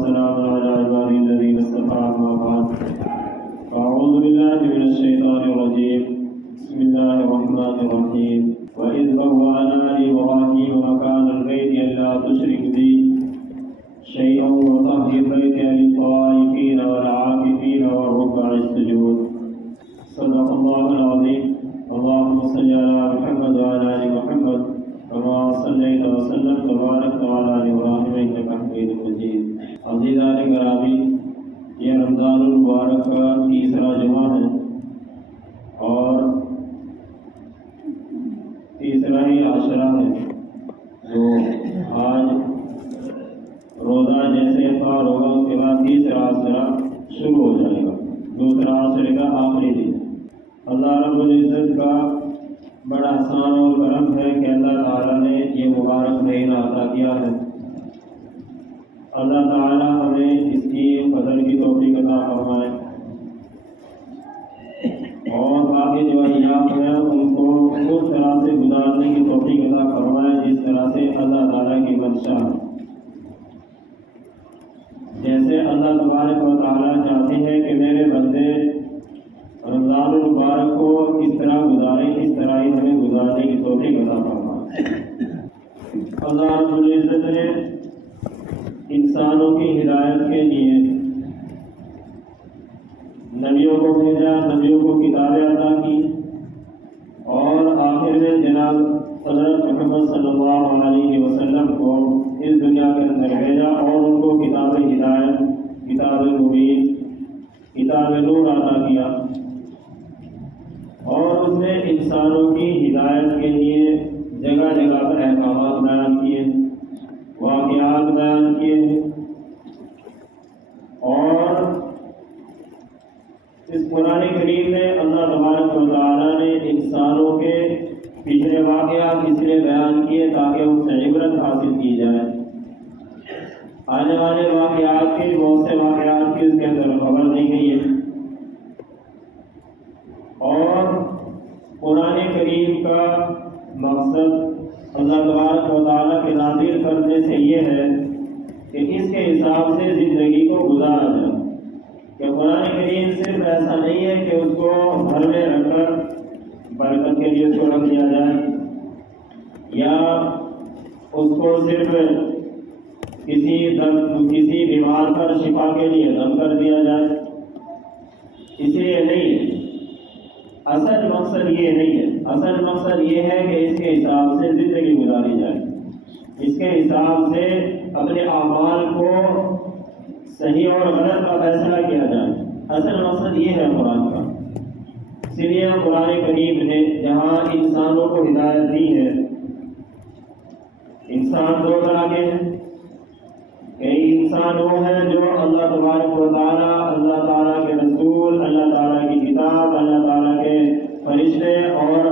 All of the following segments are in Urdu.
وسلام على عباده الذين اصطفى أما بعد أعوذ بالله من الشيطان الرجيم بسم الله الرحمن الرحيم وإذ بوأنا لإبراهيم مكان البيت ألا تشرك بي شيئا وطهر بيتي للطائفين والعاكفين والركع السجود صدق الله العظيم اللهم صل على محمد وعلى آل محمد كما صليت وسلمت وباركت على آل إبراهيم إنك حميد مجيد عزیزان گرامی یہ رمضان المبارک کا تیسرا جمعہ ہے اور تیسرا ہی عاشرہ ہے جو آج روزہ جیسے افطار ہوگا اس کے بعد تیسرا عاشرہ شروع ہو جائے گا، دوسرا عاشرے کا آخری دن۔ اللہ رب العزت کا بڑا احسان اور کرم ہے کہ اللہ تعالیٰ نے یہ مبارک مہینہ عطا کیا ہے۔ اللہ تعالیٰ ہمیں اس کی قدر کی توفیق عطا فرمائے اور باقی جو ایام ہیں ان کو اس طرح سے گزارنے کی توفیق عطا فرمائے جس طرح سے اللہ تعالیٰ کی منشا ہے۔ جیسے اللہ تبارک و تعالیٰ چاہتے ہیں کہ میرے بندے رمضان المبارک کو کس طرح گزاریں، اس طرح ہی ہمیں گزارنے کی توفیق عطا فرمائے۔ اللہ رب العزت نے انسانوں کی ہدایت کے لیے نبیوں کو بھیجا، نبیوں کو کتابیں عطا کی اور آخر میں جناب حضرت محمد صلی اللہ علیہ وسلم کو اس دنیا کے اندر بھیجا اور ان کو کتاب ہدایت، کتاب مبین، کتاب نور عطا کیا اور اس نے انسانوں کی ہدایت کے لیے جگہ جگہ پر احکامات بیان کیے، واقعات بیان کیے اور اس قرآن کریم میں اللہ تبارک و تعالیٰ نے انسانوں کے پچھلے واقعات اس لیے بیان کیے تاکہ ان سے عبرت حاصل کی جائے۔ آنے والے واقعات کی بہت سے واقعات کی اس کے اندر خبر دی گئی ہے اور قرآن کریم کا مقصد اللہ تبارک و تعالیٰ کے نازل کرنے سے یہ ہے کہ اس کے حساب سے زندگی کو گزارا جائے، کہ قرآن کریم صرف ایسا نہیں ہے کہ اس کو گھر میں رکھ کر برکت کے لیے اس کو رکھ دیا جائے یا اس کو صرف کسی بیمار پر شفا کے لیے دم کر دیا جائے، اس لیے نہیں ہے۔ اصل مقصد یہ نہیں ہے، اصل مقصد یہ ہے کہ اس کے حساب سے زندگی گزاری جائے، اس کے حساب سے اپنے اعمال کو صحیح اور غلط کا فیصلہ کیا جائے۔ اصل مقصد یہ ہے قرآن کا۔ اس لیے قرآن کریم نے جہاں انسانوں کو ہدایت دی ہے، انسان دو طرح کے ہیں، کئی انسان وہ ہیں جو اللہ تبارک و تعالیٰ، اللہ تعالیٰ کے رسول، اللہ تعالیٰ کی کتاب، اللہ تعالیٰ کے فرشتے اور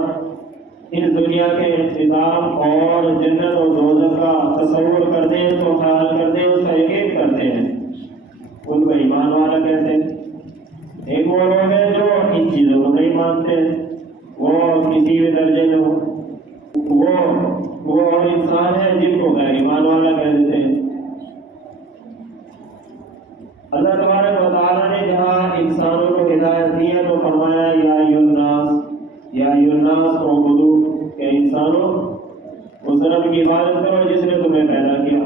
اس دنیا کے اختتام اور جنت اور دوزخ کا تصور کرتے ہیں، اس کو خیال کرتے ہیں، اس کا یقین کرتے ہیں، ان کو ایمان والا کہتے ہیں۔ ایک وہ لوگ ہیں جو ان چیزوں کو نہیں مانتے، وہ کسی بھی درجے میں وہ اور انسان ہے جن کو غیر ایمان والا کہہ دیتے ہیں۔ اللہ تبارک و تعالیٰ نے جہاں انسانوں کو ہدایت دی ہے تو فرمایا یا ایھا الناس اعبدوا، کہ انسانوں اس رب کی عبادت کرو جس نے تمہیں پیدا کیا۔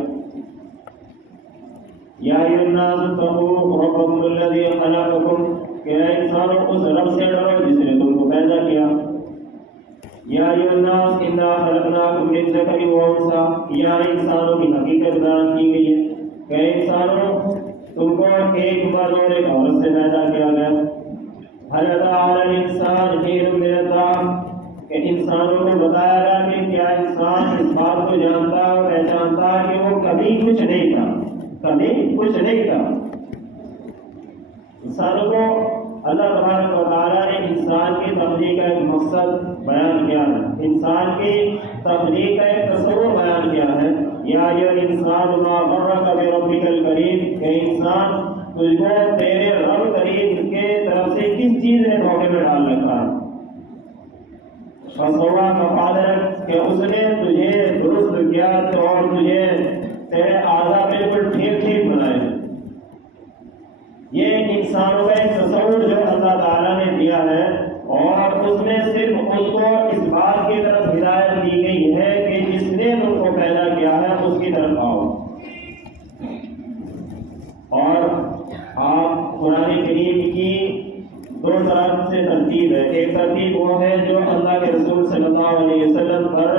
یا ایھا الناس اتقوا ربکم الذی خلقکم، کہ اے انسانوں اس رب سے ڈرو جس نے تم کو پیدا کیا۔ یا ایھا الناس انا خلقناکم من ذکر و انثی، یا انسانوں کی حقیقت بیان کی گئی ہے کہ اے انسانوں تم کو ایک مرد اور ایک عورت سے پیدا کیا گیا۔ هل أتى على الإنسان حين من الدهر، کہ انسانوں کو بتایا گیا کہ کیا انسان اس بات کو جانتا اور پہچانتا کہ وہ کبھی کچھ نہیں تھا، کبھی کچھ نہیں تھا۔ انسانوں کو اللہ تبارک و تعالیٰ نے انسان کی تخلیق کا ایک مقصد بیان کیا ہے، انسان کی تخلیق کا ایک تصور بیان کیا ہے۔ یا انسان ما غرک بربک الکریم، کہ انسان تجھ کو تیرے رب کریم کے طرف سے کس چیز نے دھوکے میں ڈال رکھا ہے۔ فسواک فقدرک، کہ اس نے تجھے درست کیا اور تجھے تیرے اعضاء بالکل ٹھیک ٹھیک بنائے، انسانوں کا ایک تصور جو اللہ تعالیٰ نے دیا ہے، اور اس میں صرف اس کو اس بات کی طرف ہدایت دی گئی ہے کہ جس نے تم کو پیدا کیا ہے اس کی طرف آؤ۔ اور آپ قرآن کریم کی دو طرف سے ترتیب ہے۔ ایک ترتیب وہ ہے جو اللہ کے رسول صلی اللہ علیہ وسلم پر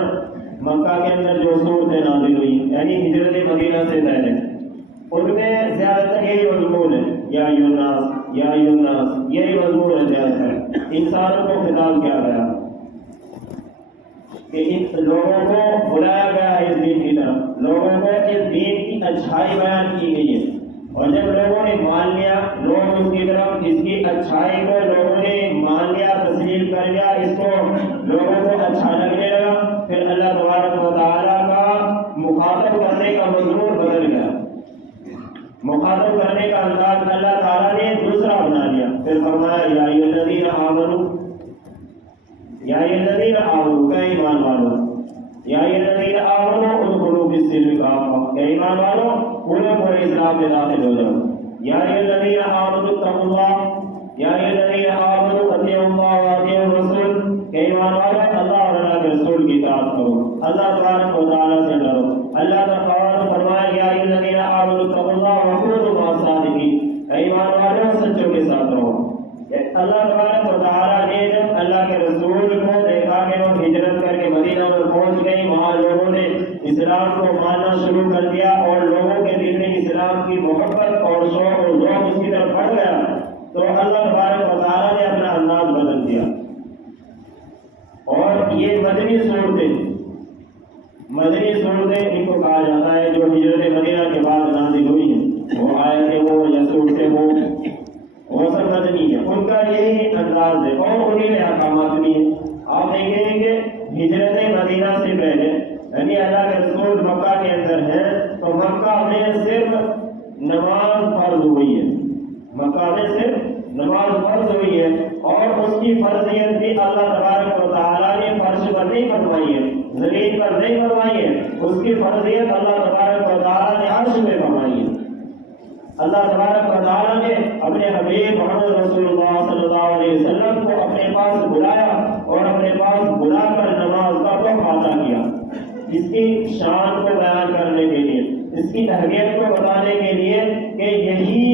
مکہ کے اندر جو صورتیں نازل ہوئی، یعنی ہجرت مدینہ سے پہلے، ان میں زیادہ تر یہی مضمون ہے، یا ایھا الناس، یا ایھا الناس، یہی مضمون ہے زیادہ تر۔ انسانوں کو خطاب کیا گیا کہ ان لوگوں کو بلایا گیا ہے اس دین کی طرف، لوگوں کو اس دین کی اچھائی بیان کی گئی ہے، اور جب لوگوں نے مان لیا، لوگ اس کی طرف، اس کی اچھائی کو لوگوں نے مان لیا، تسلیم کر لیا، اس کو لوگوں کو اچھا لگنے لگا، پھر اللہ تبارک و تعالیٰ کا مخاطب کرنے کا مضمون بدل گیا، مخاطب کرنے کا انداز اللہ تعالیٰ نے دوسرا بنا لیا۔ پھر فرمایا یا ایھا الذین آمنوا، یا ایھا الذین آمنوا، کہ ایمان والو، یا ایھا الذین آمنوا ادخلوا فی السلم کافۃ، کہ ایمان والو پورے اسلام میں داخل ہو جاؤ۔ یا ایھا الذین آمنوا اتقوا اللہ، یا ایھا الذین آمنوا اطیعوا اللہ واطیعوا الرسول، کہ ایمان والو اللہ اور اللہ کے رسول کی اطاعت کرو، اللہ تبارک و تعالیٰ سے ڈرو۔ اللہ تعالیٰ نے فرمایا یا ایھا الذین آمنوا اتقوا اللہ وکونوا مع الصادقین، کہ ایمان والو سچوں کے ساتھ رہو۔ اللہ تبارک و تعالیٰ نے جب اللہ کے رسول کو دیکھا کہ وہ ہجرت کر کے مدینہ میں پہنچ گئی، وہاں لوگوں نے اسلام کو ماننا شروع کر دیا، اور لوگوں کے دل میں اسلام کی محبت اور شوق اور ذوق اس کی طرف بڑھ گیا، تو اللہ تبارک و تعالیٰ نے اپنا انداز بدل دیا۔ اور یہ مدنی صورتیں ان کو کہا جاتا ہے جو ہجرت مدینہ کے بعد نازل ہوئی ہیں، وہ آیتیں ہو یا صورتیں ہو، وہ سب مدنی ہے، ان کا یہی انداز ہے اور انہی میں احکامات بھی ہیں۔ آپ دیکھیں گے ہجرت مدینہ سے پہلے، یعنی اللہ کے رسول مکہ کے اندر ہیں، تو مکہ میں صرف نماز فرض ہوئی ہے، مکہ میں صرف نماز فرض ہوئی ہے، اور اس کی فرضیت بھی اللہ تبارک و تعالیٰ نے فرش پر نہیں فرمائی ہے، زمین پر نہیں فرمائی ہے، اس کی فرضیت اللہ تبارک و تعالیٰ نے عرش میں فرمائی ہے۔ اللہ تبارک و تعالیٰ نے اپنے حبیب محمد رسول اللہ صلی اللہ علیہ وسلم کو اپنے پاس بلایا، اور اپنے پاس بلا کر نماز کا حکم عطا کیا، اس کی شان کو بیان کرنے کے لیے، اس کی اہمیت کو بتانے کے لیے کہ یہی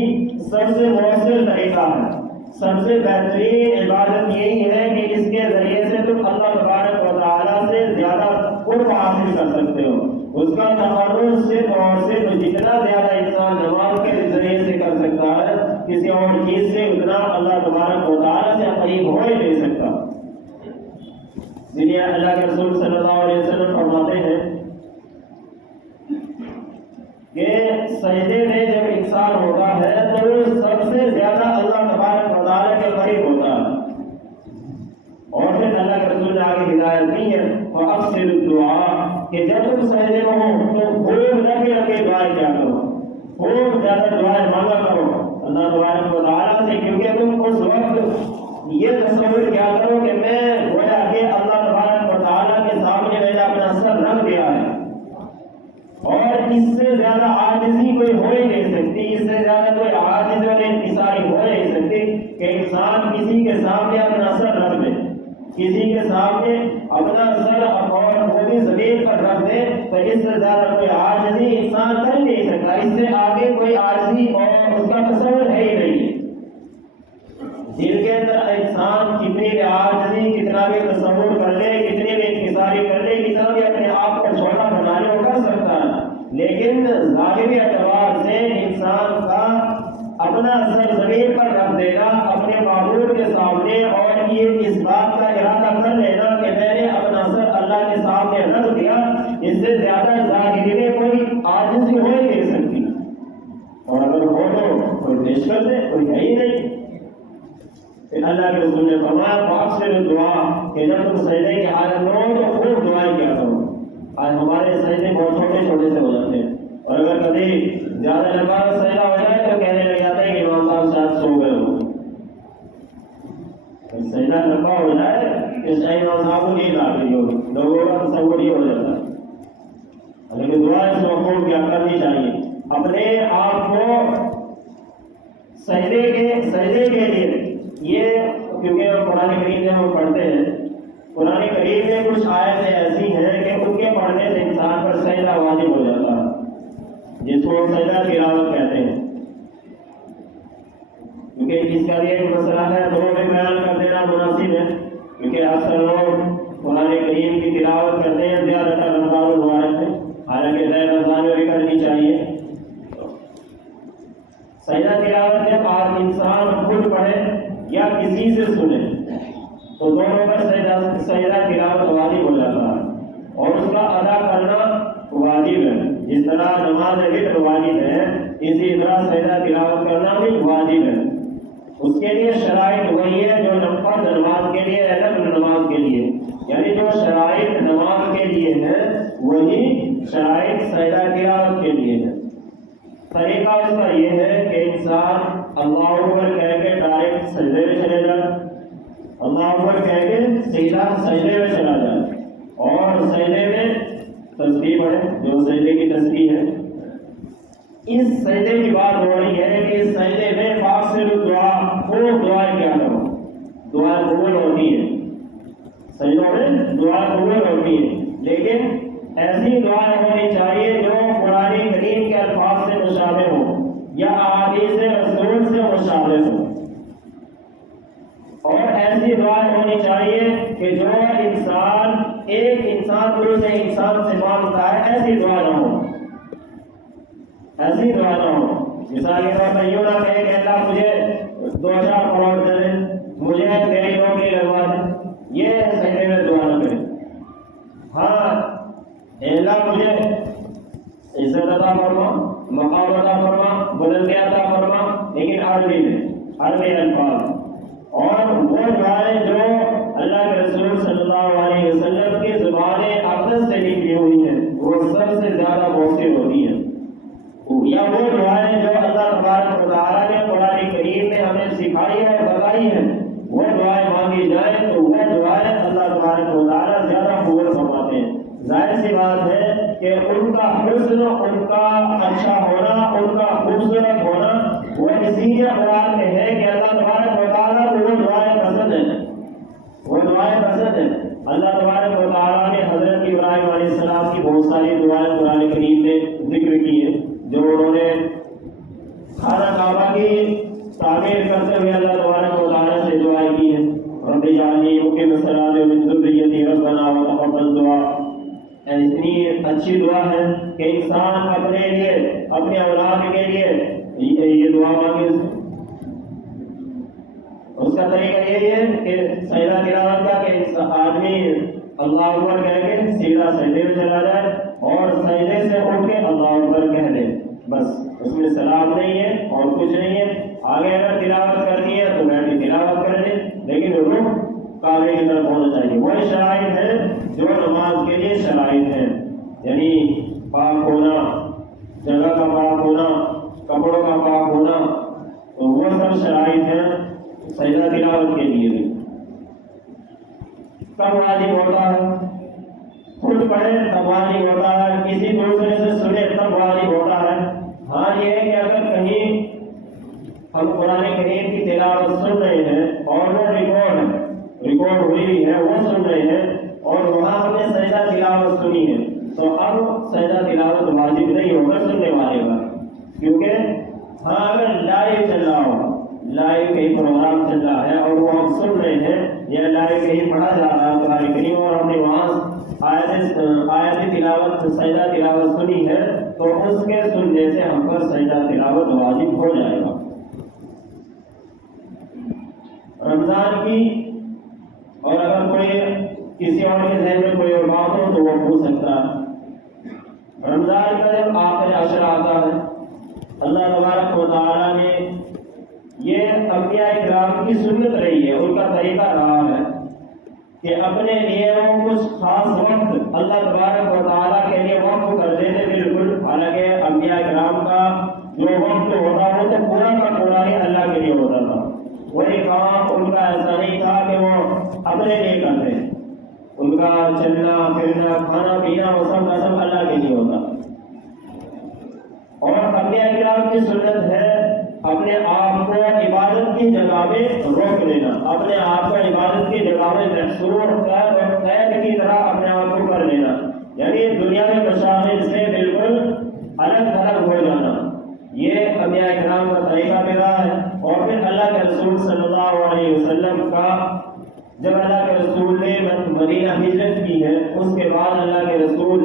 سب سے مؤثر طریقہ ہے، سب سے بہترین عبادت یہی ہے کہ اس کے ذریعے سے تم اللہ تبارک و تعالیٰ سے زیادہ قرب حاصل کر سکتے ہو۔ اس کا تقرب صرف اور صرف جتنا زیادہ انسان نماز کے ذریعے سے کر سکتا ہے، کسی اور چیز سے اتنا اللہ تبارک و تعالیٰ سے قریب ہو ہی نہیں سکتا۔ اس لیے اللہ کے رسول صلی اللہ علیہ وسلم فرماتے ہیں کہ سجدے میں جب انسان ہوتا ہے تو وہ سب سے زیادہ اللہ تبارک و تعالیٰ کے قریب ہوتا ہے، اور پھر اللہ کے رسول نے آگے ہدایت دی ہے فَأَكْثِرُوا الدُّعَاء، کہ جب تم سجدے میں ہو تو خوب لگے لگے دعائیں کیا کرو، خوب زیادہ دعائیں مانگا کرو اللہ تبارک و تعالیٰ سے، کیونکہ تم اس وقت یہ تصور کیا کرو کہ میں گویا کہ اللہ تبارک و تعالیٰ کے سامنے میں نے اپنا سر رکھ دیا ہے، اور اس سے زیادہ عاجزی کوئی ہو ہی نہیں سکتی، اس سے زیادہ کوئی عاجز اور انکساری ہو نہیں سکتی کہ انسان کسی کے سامنے اپنا سر رکھ دے، کسی کے سامنے اپنا سر اور وہ بھی زمین پر رکھ دے، تو اس سے زیادہ کوئی عاجزی انسان کر نہیں سکتا، اس سے آگے کوئی عاجزی اور اس کا تصور ہے ہی نہیں۔ دل کے اندر انسان کتنی بھی عاجزی، کتنا بھی تصور کر لے، کتنی بھی انکساری کر لے، کتنا بھی اپنے آپ کو چھوٹا بنا لے، وہ کر سکتا ہے، لیکن ظاہری اعتبار سے انسان کا اپنا سر زمین پر رکھ دینا اپنے معبود کے سامنے، اور یہ اس بات کا ارادہ کر لینا کہ میں نے اپنا سر اللہ کے سامنے رکھ دیا، اس سے زیادہ ظاہری میں کوئی عاجزی ہو ہی نہیں سکتی، اور اگر ہو تو کوئی پیش کر دے، کوئی ہے ہی نہیں۔ پھر اللہ کے رسول نے فرمایا فَأَكْثِرُوا الدُّعَاء، کہ جب تم سجدے کی حالت میں ہو تو خوب دعائیں کیا کرو۔ آج ہمارے سجدے بہت چھوٹے چھوٹے سے ہو جاتے ہیں، اور اگر کبھی زیادہ لمبا سجدہ ہو جائے تو کہنے لگ جاتے ہیں کہ امام صاحب شاید سو گئے ہو، سجدہ لمبا ہو جائے اس ٹائم امام صاحب کو نیند آ گئی ہو، لوگوں کا تصور یہ ہو جاتا ہے۔ لیکن دعا اس وقت کیا کرنی چاہیے، اپنے آپ کو سجدے کے کریم جب ہم پڑھتے ہیں، قرآن کریم میں کچھ آیتیں ایسی ہیں کہ ان کے پڑھنے سے انسان پر سجدہ واجب ہو جاتا ہے، جس کو سجدہ تلاوت کہتے ہیں، کیونکہ اس کا بھی ایک مسئلہ ہے، دونوں میں بیان کر دینا مناسب ہے، کیونکہ اکثر لوگ قرآن کریم کی تلاوت کرتے ہیں زیادہ تر رمضان المبارک میں، حالانکہ غیر رمضان میں بھی کرنی چاہیے۔ سجدہ تلاوت جب آپ انسان خود پڑھے یا کسی سے سنے تو دونوں پر سجدہ تلاوت واجب ہو جاتا ہے، اور اس کا ادا کرنا واجب ہے۔ جس طرح نماز وتر واجب ہے، اسی طرح سجدہ تلاوت کرنا بھی واجب ہے۔ اس کے لیے شرائط وہی ہے جو فرض نماز کے لیے ہے، نفل نماز کے لیے، یعنی جو شرائط نماز کے لیے ہے وہی شرائط سجدہ تلاوت کے لیے ہے۔ طریقہ اس کا یہ ہے کہ انسان اللہ اکبر کہہ کے ڈائریکٹ سجدے میں چلے جائے، اللہ اکبر کہہ کے سیدھا سجدے میں چلا جائے، اور سجدے میں تسبیح پڑھے جو سجدے کی تسبیح ہے۔ اس سجدے کی بات ہو رہی ہے کہ اس سجدے میں پاک سے دعا خوب دعائیں کیا کرو، دعائیں قبول ہوتی ہے، سجدوں میں دعائیں قبول ہوتی ہے، لیکن ایسی دعائیں ہونی چاہیے جو قرآن کریم کے الفاظ سے مشابہ ہوں یا احادیث رسول سے مشابہ ہوں، اور ایسی دعائیں ہونی چاہیے کہ جو ایک انسان دوسرے انسان سے مانگتا ہے ایسی دعا نہ ہو، ایسی دعا نہ ہو۔ مثال کے طور پر یوں نہ کہے کہ اللہ مجھے 2-4 کروڑ دے دے، مجھے میری نوکری لگوا دے، یہ سجدے میں دعا نہ کرے۔ ہاں اللہ مجھے عزت عطا فرما، مقام عطا فرما، بلندی عطا فرما، لیکن عربی میں، عربی الفاظ، اور وہ دعائیں جو اللہ کے رسول صلی اللہ علیہ وسلم کی زبان اقدس سے لکھی ہوئی ہیں وہ سب سے زیادہ مؤثر ہوتی ہیں، یا وہ دعائیں جو اللہ تبارک و تعالیٰ نے قرآن کریم میں ہمیں سکھائی ہے اور بتائی ہیں، وہ دعائیں مانگی جائیں تو وہ دعائیں اللہ تبارک و تعالیٰ زیادہ قبول فرماتے ہیں۔ ظاہر سی بات ہے کہ ان کا حسن، ان کا اچھا ہونا، ان کا خوبصورت ہونا وہ اسی لیے قرآن میں ہے کہ اللہ تبارک و تعالیٰ کو وہ دعائیں پسند ہیں، وہ دعائیں پسند ہیں۔ اللہ تبارک و تعالیٰ نے حضرت ابراہیم علیہ السلام کی بہت ساری دعائیں قرآن کریم میں ذکر کی ہے، جو انہوں نے خانہ کعبہ کی تعمیر کرتے ہوئے اللہ تبارک و تعالیٰ سے دعائیں کی ہیں، رب اجعلنی مقیم الصلاۃ ومن ذریتی ربنا وتقبل دعا۔ اتنی اچھی دعا ہے کہ انسان اپنے لیے، اپنے اولاد کے لیے یہ دعا مانگے۔ اس کا طریقہ یہی ہے کہ سجدہ تلاوت کا کہ آدمی اللہ اکبر کہہ کے سیدھا سجدے میں چلا جائے اور سجدے سے اٹھ کے اللہ اکبر کہہ دے، بس اس میں سلام نہیں ہے اور کچھ نہیں ہے۔ آگے اگر تلاوت کرنی ہے تو بیٹھ کے تلاوت کر لے، لیکن رخ کعبے کی طرف ہونا چاہیے۔ وہی شرائط ہے جو نماز کے لیے شرائط ہے، یعنی پاک ہونا، جگہ کا پاک ہونا، کپڑوں کا پاک ہونا، تو وہ سب شرائط ہیں سجدہ تلاوت کے لیے بھی۔ کب واجب ہوتا ہے؟ خود پڑھے تب واجب ہوتا ہے، کسی دوسرے سے سنے تب واجب ہوتا ہے۔ ہاں یہ ہے کہ اگر کہیں ہم قرآن کریم کی تلاوت سن رہے ہیں اور وہ ریکارڈ ہوئی ہے، وہ سن رہے ہیں اور وہاں ہم نے سجدہ تلاوت سنی ہے، تو اب سجدہ تلاوت واجب نہیں ہوگا سننے والے کا، کیونکہ ہاں اگر لائیو چل رہا ہو، لائیو کہیں پروگرام چل رہا ہے اور وہ ہم سن رہے ہیں، یا لائیو کہیں پڑھا جا رہا ہے قرآن کریم اور ہم نے وہاں آیت تلاوت سجدہ تلاوت سنی ہے، تو اس کے سننے سے ہم پر سجدہ تلاوت واجب ہو جائے گا۔ رمضان کی، اور اگر کوئی کسی اور کے ذہن میں کوئی اور بات ہو تو وہ پوچھ سکتا ہے۔ رمضان کا جب آخر عشر آتا ہے، اللہ تبارک و تعالیٰ نے یہ انبیاء کرام کی سنت رہی ہے، ان کا طریقہ رہا ہے کہ اپنے لیے وہ کچھ خاص وقت اللہ تبارک و تعالیٰ کے لیے وقف کر دیتے، بالکل، حالانکہ انبیاء کرام کا جو وقت ہوتا ہے وہ تو پورا کا پورا ہی اللہ کے لیے ہوتا تھا، وہی کام ان کا ایسا نہیں تھا کہ وہ اپنے لیے کرتے، ان کا چلنا پھرنا کھانا پینا وہ سب کا سب اللہ کے لیے ہوتا۔ اور انبیاء کرام کی سنت ہے اپنے آپ کو عبادت کی جگہ میں روک لینا، اپنے آپ کو عبادت کی جگہ میں محصور اور قید کی طرح اپنے آپ کو کر لینا، یعنی دنیا میں مشاغل سے بالکل الگ تھلگ ہو جانا، یہ انبیاء کرام کا طریقہ بھی رہا ہے۔ اور پھر اللہ کے رسول صلی اللہ علیہ وسلم کا جب اللہ کے رسول نے مدینہ ہجرت کی ہے، اس کے بعد اللہ کے رسول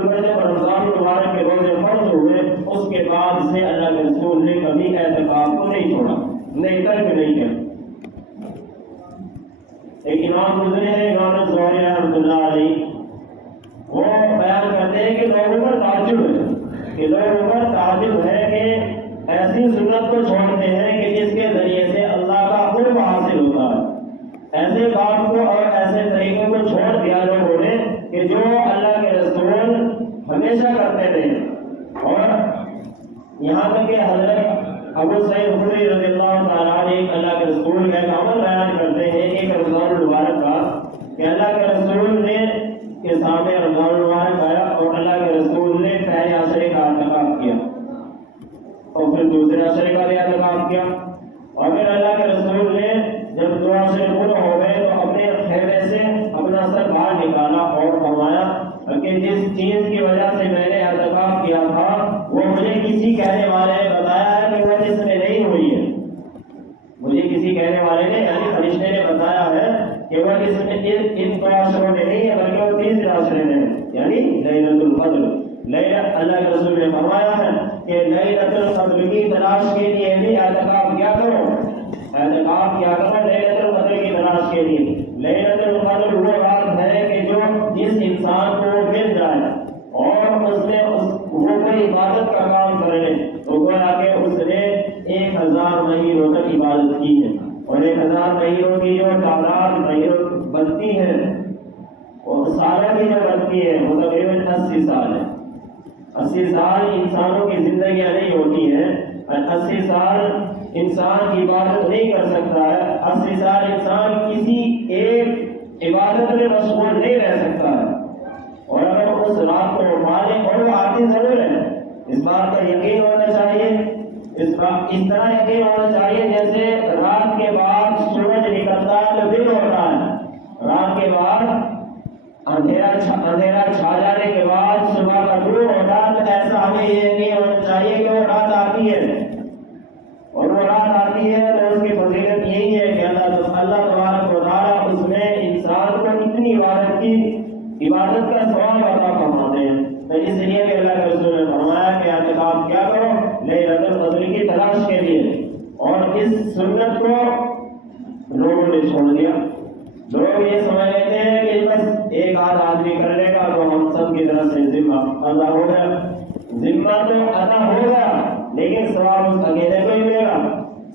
پر جب رمضان المبارک کے روزے فرض ہوئے، اس کے بعد سے اللہ کے رسول نے کبھی اعتکاف کو نہیں چھوڑا، نہیں ترک نہیں کیا۔ ایک امام گزرے ہیں، امام زہری رحمۃ اللہ علیہ، وہ بیان کرتے ہیں کہ لوگوں پر تعجب ہے کہ ایسی سنت کو چھوڑتے ہیں کہ جس کے ذریعے سے اللہ کا قرب حاصل ہوتا ہے، ایسے بات کو اور ایسے طریقوں کو چھوڑ دیا لوگوں نے کہ جو اللہ کے رسول ہمیشہ کرتے تھے۔ اور یہاں تک کہ حضرت ابو سعید خدری رضی اللہ تعالیٰ عنہ اللہ کے رسول کا ایک عمل بیان کرتے ہیں ایک رمضان المبارک کا، کہ اللہ کے رسول نے کے سامنے رمضان المبارک آیا اور اللہ کے رسول نے پہلے عشرے کا اعتکاف کیا اور پھر دوسرے عشرے کا بھی اعتکاف کیا، اور پھر اللہ کے رسول نے جب دو عشرے پورے ہو گئے تو اپنے خیمے سے اپنا سر باہر نکالا اور فرمایا کہ جس چیز کی وجہ سے میں نے اعتکاف کیا تھا وہ مجھے کسی کہنے والے نے بتایا ہے کہ وہ جس میں نہیں ہوئی ہے، مجھے کسی کہنے والے نے یعنی فرشتے نے بتایا ہے کہ وہ اس میں ان دو عشروں میں نہیں ہے بلکہ وہ تیسرے عشرے میں ہے، یعنی لیلۃ القدر۔ اللہ کے رسول نے فرمایا ہے کہ لیلۃ القدر کی تلاش کے لیے بھی اعتکاف کیا کرو، اعتکاف کیا کرو لیلۃ القدر کی تلاش کے لیے۔ لیلۃ القدر وہ رات ہے کہ جو جس انسان کو مل جائے اور اس نے وہ کوئی عبادت کا کام کر لے تو گویا کہ اس نے 1000 مہینوں تک عبادت کی ہے، اور 1000 مہینوں کی جو تعداد مہینوں بنتی ہے اور سالوں کی جو بنتی ہے وہ تقریباً 80 سال ہے۔ 80 سال انسانوں کی زندگیاں نہیں ہوتی ہیں، 80 سال انسان عبادت نہیں کر سکتا ہے، 80 سال انسان کسی ایک عبادت میں مشغول نہیں رہ سکتا ہے، اور اگر اس رات کو اٹھا لے اور وہ آتی ضرور ہے، اس بات کا یقین ہونا چاہیے، اس طرح یقین ہونا چاہیے جیسے رات کے بعد سورج نکلتا ہے تو دن ہوتا ہے، رات کے بعد اندھیرا چھا جانے کے بعد صبح کا طلوع ہوتا ہے، تو ایسا ہمیں یہ یقین ہونا چاہیے کہ وہ رات آتی ہے، اور وہ رات آتی ہے تو اس کی فضیلت یہی ہے کہ اللہ تبارک و تعالیٰ اس میں انسان کو اتنی عبادت کا ثواب عطا فرماتے ہیں۔ تو اس لیے کہ اللہ کے رسول نے فرمایا کہ اعتکاف کیا کرو لیلۃ القدر کی تلاش کے لیے، اور اس سنت کو لوگوں نے چھوڑ دیا۔ لوگ یہ سمجھ لیتے ہیں کہ بس ایک آدھ آدمی کر لے گا تو ہم سب کی طرف سے ذمہ ادا ہو گیا، ذمہ تو ادا ہوگا لیکن ثواب اس اکیلے کو ہی ملے گا،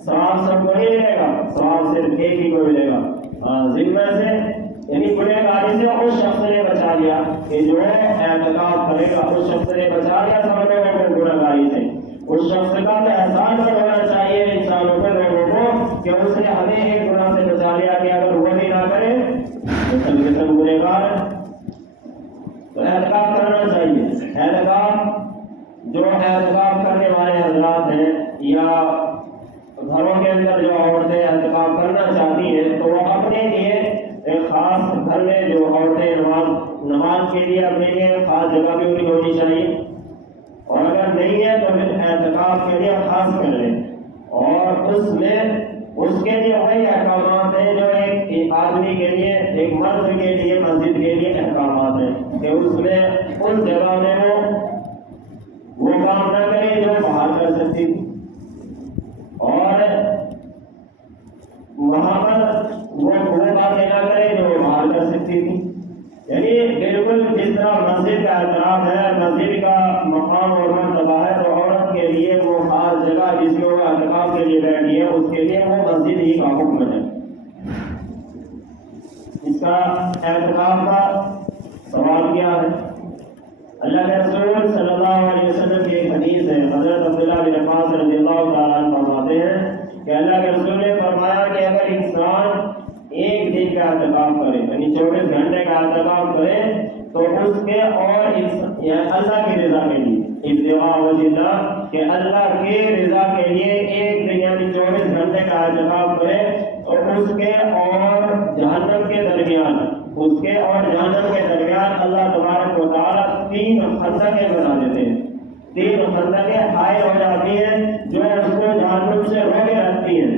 ثواب سب کو نہیں ملے گا، ثواب صرف ایک ہی کو ملے گا۔ ذمہ سے یعنی گناہ گاری سے اس شخص نے بچا لیا کہ جو اعتکاف کرے گا، اس شخص نے بچا لیا سب لوگوں کو گناہ گاری سے۔ اس شخص کا تو احسان ہونا چاہیے انسانوں پر، لوگوں کو، کہ اس نے ہمیں ایک گناہ سے بچا لیا کہ اگر وہ بھی نہ کرے تو سب کے سب گناہ گار ہیں۔ تو اعتکاف کرنا چاہیے۔ اعتکاف کرنے والے حضرات ہیں یا گھروں کے اندر جو عورتیں اعتکاف کرنا چاہتی ہیں تو وہ اپنے لیے ایک خاص گھر میں جو عورتیں نماز کے لیے اپنے لیے خاص جگہ بھی انہیں ہونی چاہیے، اور اگر نہیں ہے تو پھر اعتکاف کے لیے خاص کر لیں، اور اس کے لیے وہی احکامات ہیں جو ایک آدمی کے لیے، ایک مرد کے لیے مسجد کے لیے احکامات ہیں، کہ اس میں ان جگہ میں وہ کام نہ کرے جو باہر کر سکتی، اور وہاں پر وہ باتیں نہ کرے جو باہر کر سکتی تھی۔ یعنی بالکل جس طرح مسجد کا احترام ہے، مسجد کا مقام اور مرتبہ ہے، تو عورت کے لیے وہ خاص جگہ جس میں وہ اعتکاف کے لیے بیٹھی ہے اس کے لیے وہ مسجد ہی کا حکم ہے۔ اس کا اعتکاف کا سوال کیا ہے؟ اللہ کے رسول صلی اللہ علیہ وسلم کی ایک حدیث ہے، حضرت عبداللہ بن عباس رضی اللہ تعالیٰ عنہ فرماتے ہیں کہ اللہ کے رسول نے فرمایا کہ اگر انسان ایک دن کا اعتکاف کرے، یعنی 24 گھنٹے کا اعتکاف کرے، تو اس کے اور اللہ کی رضا کے لیے، ابتغاء وجہ کہ اللہ کی رضا کے لیے ایک دن یعنی 24 گھنٹے کا اعتکاف کرے اور اس کے اور جہنم کے درمیان اللہ تبارک و تعالیٰ 3 خندقیں بنا دیتے ہیں. 3 خندقیں حائل ہو جاتی ہیں جو اس کو جہنم سے روکے رکھتی ہیں،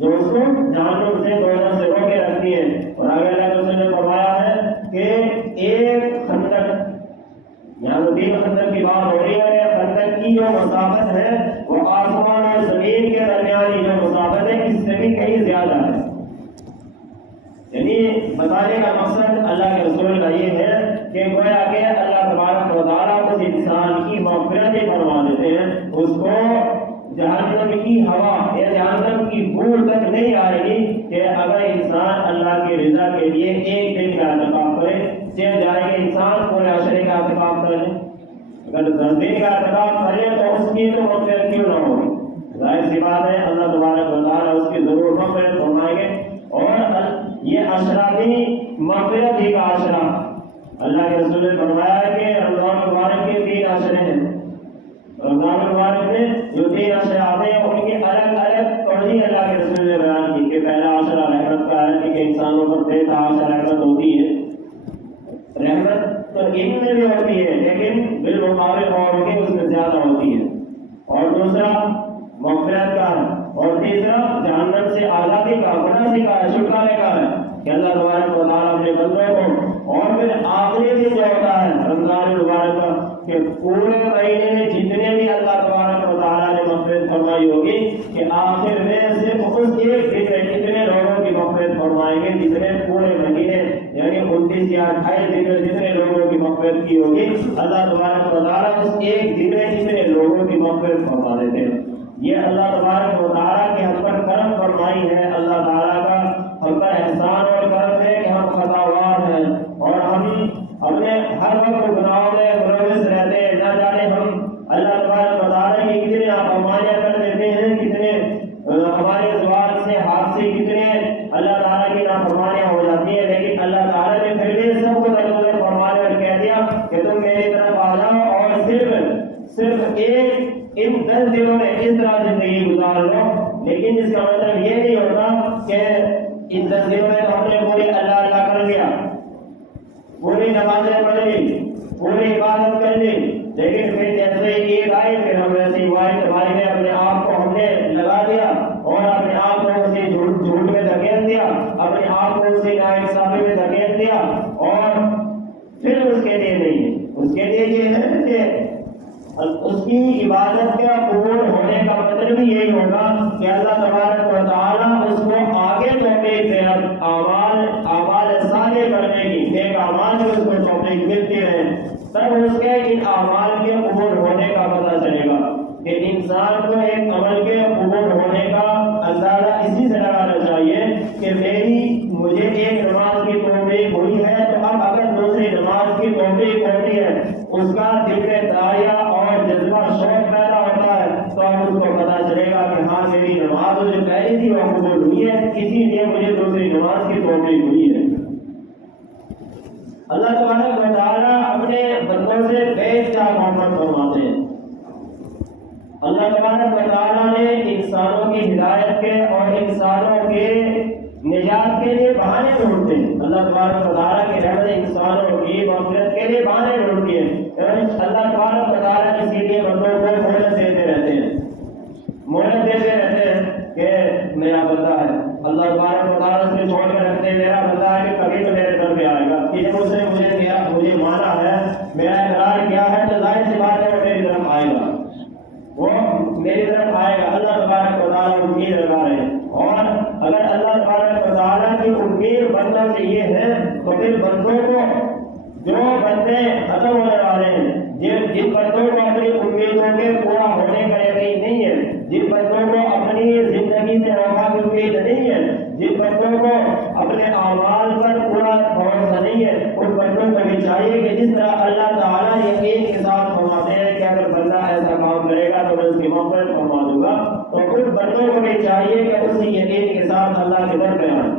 دونوں سے روکے رکھتی ہیں. اور آگے اللہ کے رسول نے فرمایا ہے کہ ایک خندق یہاں تو 3 خندق کی بات ہو رہی ہے. خندق کی جو مسافت ہے وہ آسمان اور زمین کے درمیان جو مسافت ہے اس سے بھی کہیں زیادہ ہے. یعنی بتانے کا مقصد اللہ کے رسول کا یہ ہے کہ گویا کہ اللہ تبارک و تعالیٰ اس انسان کی مغفرت فرما دیتے ہیں، اس کو جہنم کی ہوا یا جہنم کی بھول تک نہیں آئے گی کہ اگر انسان اللہ کی رضا کے لیے ایک دن کا اعتکاف کرے. چل جائے کہ انسان پورے عشرے کا اعتکاف کر لے، اگر 10 دن کا اعتکاف کرے تو اس کی تو مغفرت کیوں نہ ہوگی؟ ظاہر سی بات ہے اللہ تبارک و تعالیٰ اس کی ضرور مغفرت فرمائیں گے. اور یہ عشرہ بھی مغفرت ہی کا عشرہ. اللہ کے رسول نے فرمایا کہ رمضان مبارک کے 3 عشرے ہیں. رمضان مبارک میں جو 3 عشرے آتے ہیں ان کی الگ الگ توجہ اللہ کے رسول نے بیان کی کہ پہلا عشرہ رحمت کا ہے کہ انسانوں پر بے تحاشا رحمت ہوتی ہے. رحمت تو ان میں بھی ہوتی ہے لیکن بالمقابل اوروں کی اس میں زیادہ ہوتی ہے. اور دوسرا مغفرت کا ہے. اور تیسرا جہنم سے آزادی کا، گناہ کا، چھٹکارے کا ہے کہ اللہ تبارک و تعالیٰ اپنے بندوں کو. اور پھر آخری دن جو ہوتا ہے رمضان المبارک کا کہ پورے مہینے میں جتنے بھی اللہ تبارک و تعالیٰ نے مغفرت فرمائی ہوگی کہ آخر میں صرف اس ایک دن میں کتنے لوگوں کی مغفرت فرمائیں گے جتنے پورے مہینے یعنی 29 یا 28 دن میں جتنے لوگوں کی مغفرت کی ہوگی اللہ تبارک و تعالیٰ اس ایک دن میں اتنے لوگوں کی مغفرت فرما دیتے ہیں. یہ اللہ تبارک و تعالیٰ کے ہم پر کرم فرمائی ہے. اللہ تعالیٰ کا ہم پر احسان اور کرم ہے کہ ہم خطاوار ہیں اور ہم اپنے ہر وقت گناہوں میں ملوث رہتے ہیں. نہ جانے ہم اللہ تبارک و تعالیٰ کی کتنے نافرمانیاں کر دیتے ہیں، کتنے ہمارے زبان سے ہاتھ سے کتنے اللہ تعالیٰ کی نافرمانیاں ہو جاتی ہیں. لیکن اللہ تعالیٰ نے پھر بھی سب کو درگزر فرمایا اور کہہ دیا کہ تم میری طرف آ جاؤ اور صرف ایک ان 10 دنوں میں اس طرح زندگی گزار لو. لیکن اس کا مطلب یہ نہیں ہوتا کہ ان 10 دنوں میں ہم نے پوری اللہ کر لیا، پوری نمازیں پڑھ لی، پوری عبادت کر لی، لیکن پھر جیسے عید آئی پھر ہم ایسی وائٹ بھائی میں اپنے آپ کو ہم نے لگا دیا اور اپنے آپ کو اسی جھوٹ میں دھکیل دیا، اپنے آپ کو اسی ناانصافی میں دھکیل دیا. اور پھر اس کے لیے نہیں، اس کے لیے یہ ہے کہ اس کی عبادت کا قبول ہونے کا مطلب بھی یہی ہوگا کہ اللہ تبارک و تعالیٰ اس کو آگے توفیق دے، اعمال صالح کرنے کی ایک اعمال میں اس کو توفیق ملتی رہے، تب اس کے ان اعمال کے قبول ہونے کا پتہ چلے گا. کہ انسان کو ایک عمل کے قبول ہونے کا اندازہ اسی سے لگانا چاہیے کہ مجھے ایک نماز کی توفیق ہوئی ہے تو اب اگر دوسری نماز کی توفیق ہوتی ہے اس کا دل میں داعیہ اور جذبہ شوق پیدا ہوتا ہے تو اب اس کو پتا چلے گا کہ ہاں میری نماز جو پہلی تھی وہ قبول ہوئی ہے، اسی لیے مجھے دوسری نماز کی توفیق ہوئی ہے. اللہ تبارک و تعالیٰ اپنے بندوں سے بے انتہا محبت فرماتے ہیں. اللہ تبارک و تعالیٰ نے انسانوں کی ہدایت کے اور انسانوں کے نجات کے لیے بہانے ڈھونڈتے ہیں. اللہ تبارک و تعالیٰ کی رحمت انسانوں کی مغفرت کے لیے بہانے ڈھونڈتی ہے. اللہ تبارک و تعالیٰ اسی لیے بندوں کو مہلت دیتے رہتے ہیں کہ میرا بندہ ہے. اللہ تبارک و تعالیٰ سے چھوڑ کے رکھتے ہیں میرا بندہ ہے کہ کبھی تو میرے گھر پہ آئے گا کہ جب اس نے مجھے مانا ہے، میرا اقرار کیا ہے تو ظاہر سی بات ہے وہ میری طرف آئے گا، وہ میری طرف آئے گا. اللہ تبارک و تعالیٰ امید لگا رہے ہیں. اور اگر اللہ تبارک و تعالیٰ کی امید بندوں سے یہ ہے تو پھر بندوں کو جو بندے ختم ہونے والے ہیں، جن بندوں کو اپنی امیدوں کے پورا ہونے کا یقین نہیں ہے، جن بندوں کو اپنی زندگی سے وفا کی امید نہیں ہے، جن بندوں کو اپنے اعمال پر پورا بھروسہ نہیں ہے، ان بندوں کو بھی چاہیے کہ جس طرح اللہ تعالیٰ یقین کے ساتھ فرماتے ہیں کہ اگر بندہ ایسا کام کرے گا تو میں اس کی مغفرت فرما دوں گا، تو ان بندوں کو بھی چاہیے کہ اسی یقین کے ساتھ اللہ کے در پہ آئیں.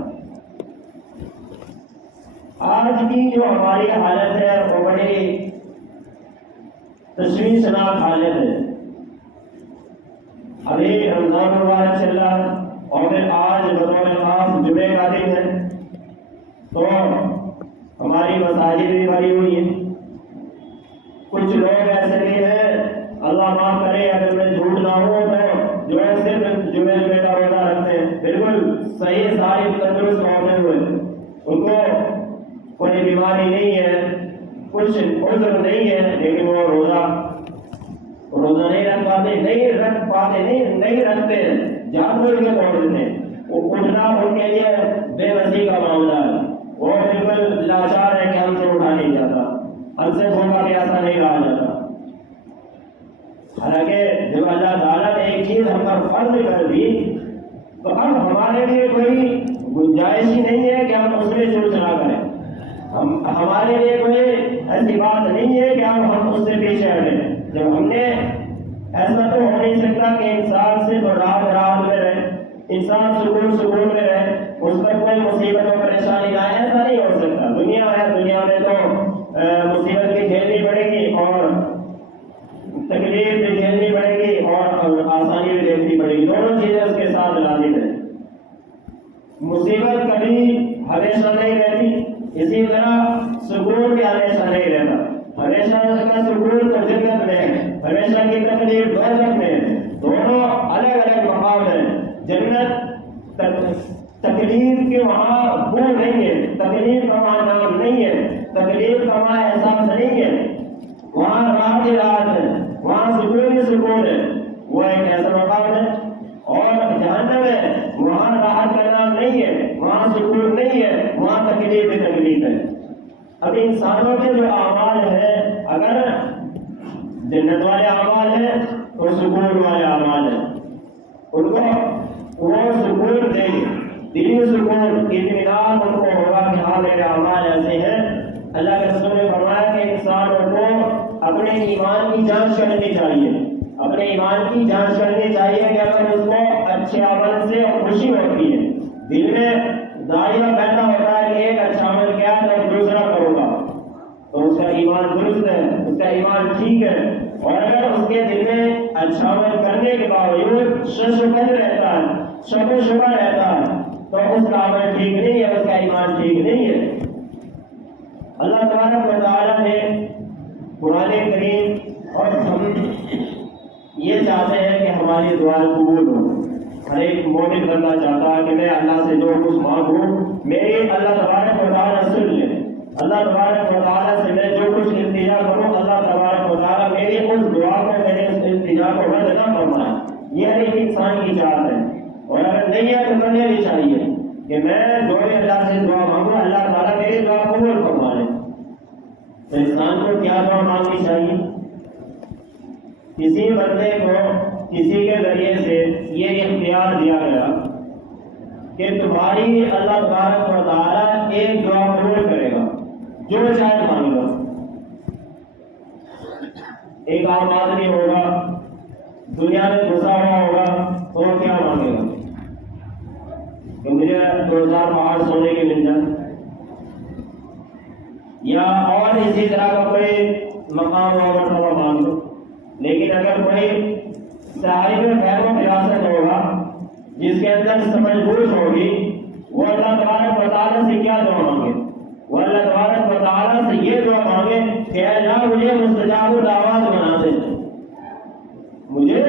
آج کی جو ہماری حالت ہے وہ بڑی تشویشناک حالت ہے. ابھی رمضان مبارک چل رہا ہے اور پھر آج بطور خاص جمعے کا دن ہے تو ہماری مساجد بھی بھری ہوئی ہیں. کچھ لوگ ایسے بھی ہیں, اللہ معاف کرے اگر میں جھوٹ نہ ہوں تو جو ہے صرف جمعے کا روزہ رکھتے ہیں, بالکل صحیح ساری تندرست ہوتے ہوئے, ان کو کوئی بیماری نہیں ہے, کچھ عذر نہیں ہے, لیکن وہ روزہ نہیں رکھ پاتے, نہیں رکھتے ہیں, جانور کے توڑ دیتے ہیں. وہ اٹھنا ان کے لیے بے بسی کا معاملہ ہے. وہ بالکل لاچار ہے کہ ہم سے اٹھا نہیں جاتا, ہم سے بھوکا پیاسا نہیں رہا جاتا. حالانکہ جب اللہ تعالیٰ نے ایک چیز ہم پر فرض کر دی تو اب ہمارے لیے کوئی گنجائش ہی نہیں ہے کہ ہم اس میں چوٹ نہ کریں. ہمارے لیے کوئی ایسی بات نہیں ہے کہ ہم اس سے پیچھے ہٹیں. جب ہم نے ایسا تو ہو نہیں سکتا کہ انسان صرف رات میں رہے, انسان سکون میں رہے, اس پر کوئی مصیبت اور پریشانی نہ آئے, ایسا نہیں ہو سکتا. دنیا ہے, دنیا میں تو مصیبت بھی جھیلنی پڑے گی اور تکلیف بھی جھیلنی پڑے گی اور آسانی بھی دیکھنی پڑے گی, دونوں چیزیں اس کے ساتھ لازم ہیں. مصیبت کبھی ہمیشہ نہیں رہتی, اسی طرح سکون بھی ہمیشہ نہیں رہتا. ہمیشہ کا سکون تو جنت میں ہے, ہمیشہ کی تکلیف دوزخ میں ہے. دونوں الگ الگ مقام ہیں. جنت تکلیف کے وہاں بو نہیں ہے, تکلیف کا وہاں نام نہیں ہے, تکلیف کا وہاں احساس نہیں ہے. وہاں راحت ہی راحت ہے, وہاں سکون ہی سکون ہے. وہ ایک ایسا مقام ہے. اور جہنم ہے, وہاں راحت کا نام نہیں ہے, وہاں سکون نہیں ہے, وہاں تکلیف ہی تکلیف ہے. اب انسانوں کے جو اعمال ہیں, اگر جنت والے اعمال ہیں اور سکون والے اعمال ہیں, ان کو وہ سکون دیں گے, دلی سکون, اطمینان ان کو ہوگا کہ ہاں میرے اعمال ایسے ہیں. اللہ کے رسول نے فرمایا کہ انسانوں کو اپنے ایمان کی جانچ کرنی چاہیے, اپنے ایمان کی جانچ کرنی چاہیے کہ اگر اس کو اچھے عمل سے خوشی ہوتی ہے, دل میں دائرہ پیدا ہوتا ہے کہ ایک اچھا عمل کیا ہے اور دوسرا کروں گا, تو اس کا ایمان درست ہے, اس کا ایمان ٹھیک ہے. اور اگر اس کے دل میں اچھا عمل کرنے کے باوجود شک رہتا ہے, شک و شبہ رہتا ہے, تو اس کا عمل ٹھیک نہیں ہے, اس کا ایمان ٹھیک نہیں ہے. اللہ تبارک و تعالیٰ نے قرآن کریم اور ہم یہ چاہتے ہیں کہ ہماری دعا قبول ہو. ہر ایک مومن بننا چاہتا ہے کہ میں اللہ سے جو کچھ مانگوں میری اللہ تبارک و تعالیٰ سن لے, اللہ تبارک و تعالیٰ سے میں جو کچھ التجا کروں اللہ تبارک و تعالیٰ میری اس دعا کو, میرے اس التجا کو رد نہ فرمائے. یہ ہر ایک انسان کی چاہت ہے, اور اگر نہیں ہے تو کرنے بھی چاہیے کہ میں جو بھی اللہ سے دعا مانگوں اللہ تعالیٰ میری دعا قبول فرما لے. تو انسان کو کیا دعا مانگنی چاہیے؟ کسی بندے کو کسی کے ذریعے سے یہ اختیار دیا گیا کہ تمہاری اللہ تبارک و تعالیٰ ایک دعا قبول کرے گا, جو چاہے مانگے گا. ایک عام آدمی ہوگا, دنیا میں گھسا ہوا ہوگا, تو وہ کیا مانگے گا کہ مجھے 2000 پہاڑ سونے کے مل جائے, یا اور اسی طرح کا کوئی مقام اور مرتبہ مانگ لو. لیکن اگر کوئی صاحب خیر و فراست ہوگا جس کے اندر سمجھ بوجھ ہوگی, وہ اللہ تبارک و تعالیٰ سے کیا دعا مانگے؟ وہ اللہ تبارک و تعالیٰ سے یہ دعا مانگے کہ اے اللہ مجھے مستجاب الدعوات بنا دے, مجھے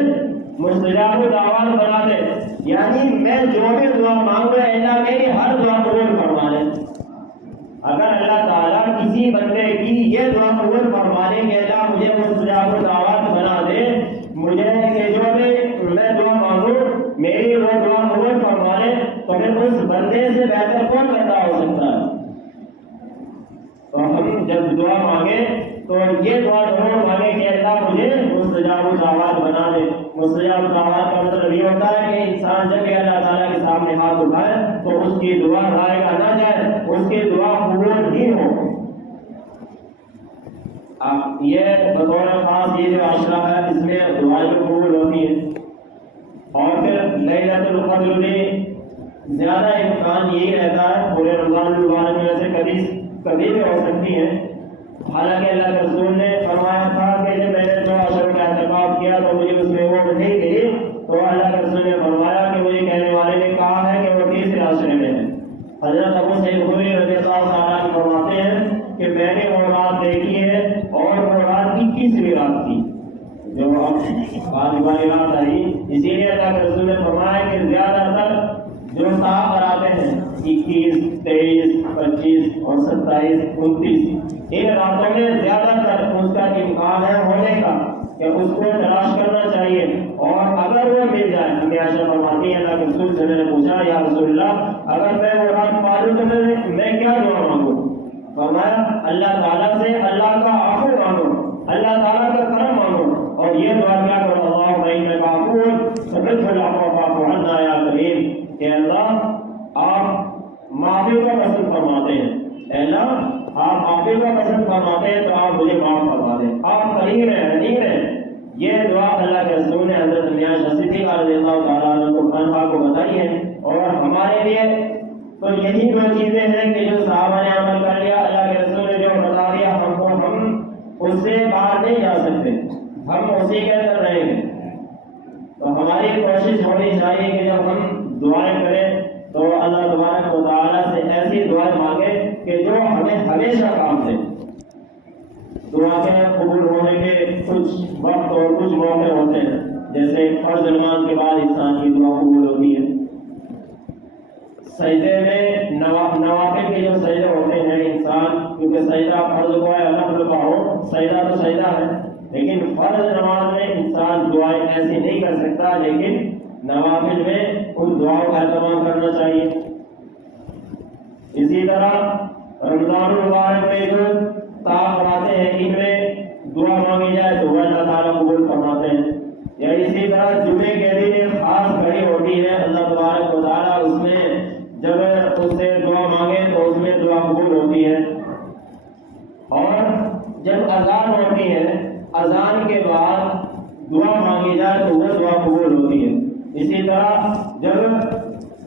مستجاب الدعوات بنا دے. یعنی میں جو بھی دعا مانگوں اللہ میری ہر دعا قبول فرما لے. اگر اللہ تعالیٰ کسی بندے کی یہ دعا قبول فرما لے کہ اللہ مجھے مستجاب الدعوات بنا دے, مجھے کہ جو بھی میں دعا مانگوں میری وہ دعا قبول فرما لے, تو پھر اس بندے سے بہتر کون بندہ ہو سکتا ہے؟ تو ہم جب دعا مانگے تو یہ دعا ضرور مانگے کہ اللہ مجھے مستجاب الدعوات بنا دے. مستجاب الدعوات کا مطلب یہ ہوتا ہے کہ انسان جب بھی اللہ تعالیٰ کے سامنے ہاتھ اٹھائے تو اس کی دعا ضائع نہ جائے, اس کی دعا قبول ہی ہو. یہ بطور خاص یہ جو عشرہ ہے اس میں دعائیں قبول ہوتی ہیں. اور پھر لیلۃ القدر میں زیادہ امکان یہی رہتا ہے, پورے رمضان المبارک میں سے کبھی بھی ہو سکتی ہے, حالانکہ اللہ کے رسول نے فرمایا تھا کہ جب میں نے 2 عشر کا اعتکاف کیا تو مجھے اس میں وہ نہیں ملی، تو اللہ کے رسول نے فرمایا کہ مجھے کہنے والے نے کہا ہے کہ وہ تیسرے عشرے میں ہے۔ حضرت ابو سعید خدری رضی اللہ تعالیٰ عنہ فرماتے ہیں کہ میں نے وہ رات دیکھی ہے اور وہ رات 21ویں رات تھی جو اب بعد والی رات آئی۔ اسی لیے اللہ کے رسول نے فرمایا کہ زیادہ تر جو صحابہ آتے ہیں 21، 23، 25 اور 27، 29 ان راتوں میں زیادہ تر اس کا امکان ہے ہونے کا کہ اس کو تلاش کرنا چاہیے، اور اگر وہ مل جائے، ہمیں عائشہ فرماتی ہے اللہ کے رسول سے میں نے پوچھا یا رسول اللہ اگر میں وہ رات پالوں تو میں کیا دعا مانگوں؟ فرمایا اللہ تعالیٰ سے اللہ کا عفو مانگو، اللہ تعالیٰ کا کرم مانگو، اور یہ دعا کیا کرو اللہم انک عفو تحب العفو فاعف عنا یا کریم، کہ اللہ آپ معافی کا پسند فرماتے ہیں، اے اللہ آپ معافی کا پسند فرماتے ہیں تو آپ مجھے معاف فرما دیں، آپ کریم ہیں رحیم ہیں۔ یہ دعا اللہ کے رسول نے حضرت میاں صدیقہ رضی اللہ تعالیٰ عنہ کو بتائی ہے، اور ہمارے لیے تو یہی 2 چیزیں ہیں کہ جو صحابہ نے عمل کر لیا، اللہ کے رسول نے جو بتا دیا ہم کو، ہم اس سے باہر نہیں جا سکتے، ہم اسی کے اندر رہیں گے۔ تو ہماری کوشش ہونی چاہیے کہ جب ہم دعائیں کریں تو اللہ تبارک و تعالیٰ سے ایسی دعائیں مانگیں کہ جو ہمیں ہمیشہ کام دے۔ دعا کے قبول ہونے کے کچھ وقت اور کچھ موقع ہوتے ہیں، جیسے فرض نماز کے بعد انسان کی دعا قبول ہوتی ہے، سجدے میں نوافل کے جو سجدے ہوتے ہیں انسان، کیونکہ سجدہ فرض کو ہے نفل کا ہو، سجدہ تو سجدہ ہے، لیکن فرض نماز میں انسان دعائیں ایسی نہیں کر سکتا، لیکن نوافل میں ان دعاؤں کا اہتمام کرنا چاہیے۔ اسی طرح رمضان المبارک میں جو طاعت آتے ہیں ان میں دعا مانگی جائے تو وہ اللہ تعالیٰ قبول فرماتے ہیں، یا اسی طرح جمعے کے دن ایک خاص گھڑی ہوتی ہے، اللہ تبارک و تعالیٰ اس میں جب اس سے دعا مانگے تو اس میں دعا قبول ہوتی ہے، اور جب اذان ہوتی ہے اذان کے بعد دعا مانگی جائے تو وہ دعا قبول ہوتی ہے۔ اسی طرح جب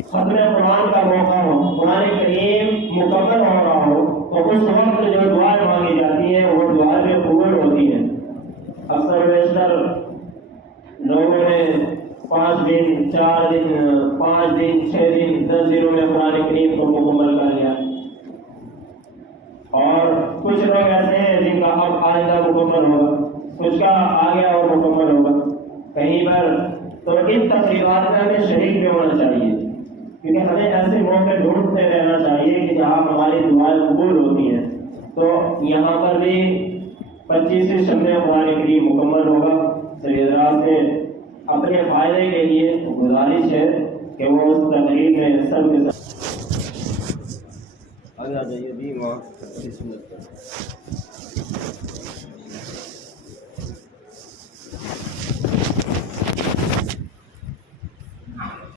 ختم قرآن کا موقع ہو، قرآن کریم مکمل ہو رہا ہو تو اس وقت جو دعائیں مانگی جاتی ہیں وہ دعائیں بھی قبول ہوتی ہیں۔ اکثر بیشتر لوگوں نے 5 دن 4 دن 5 دن 6 دن 10 دنوں میں قرآن کریم کو مکمل کر لیا، اور کچھ لوگ ایسے ہیں جن کا اب آئندہ مکمل ہوگا، کچھ کا آگے اور مکمل ہوگا کہیں پر، تو ان تقریبات میں ہمیں شریک بھی ہونا چاہیے، کیونکہ ہمیں ایسے موقع ڈھونڈتے رہنا چاہیے کہ جہاں ہماری دعائیں قبول ہوتی ہیں۔ تو یہاں پر بھی 25ویں شب میں قرآن کریم مکمل ہوگا۔ سید حضرات سے اپنے فائدے کے لیے گزارش ہے کہ وہ اس تقریب میں سب کے ساتھ آگے آ جائیے بھی وہاں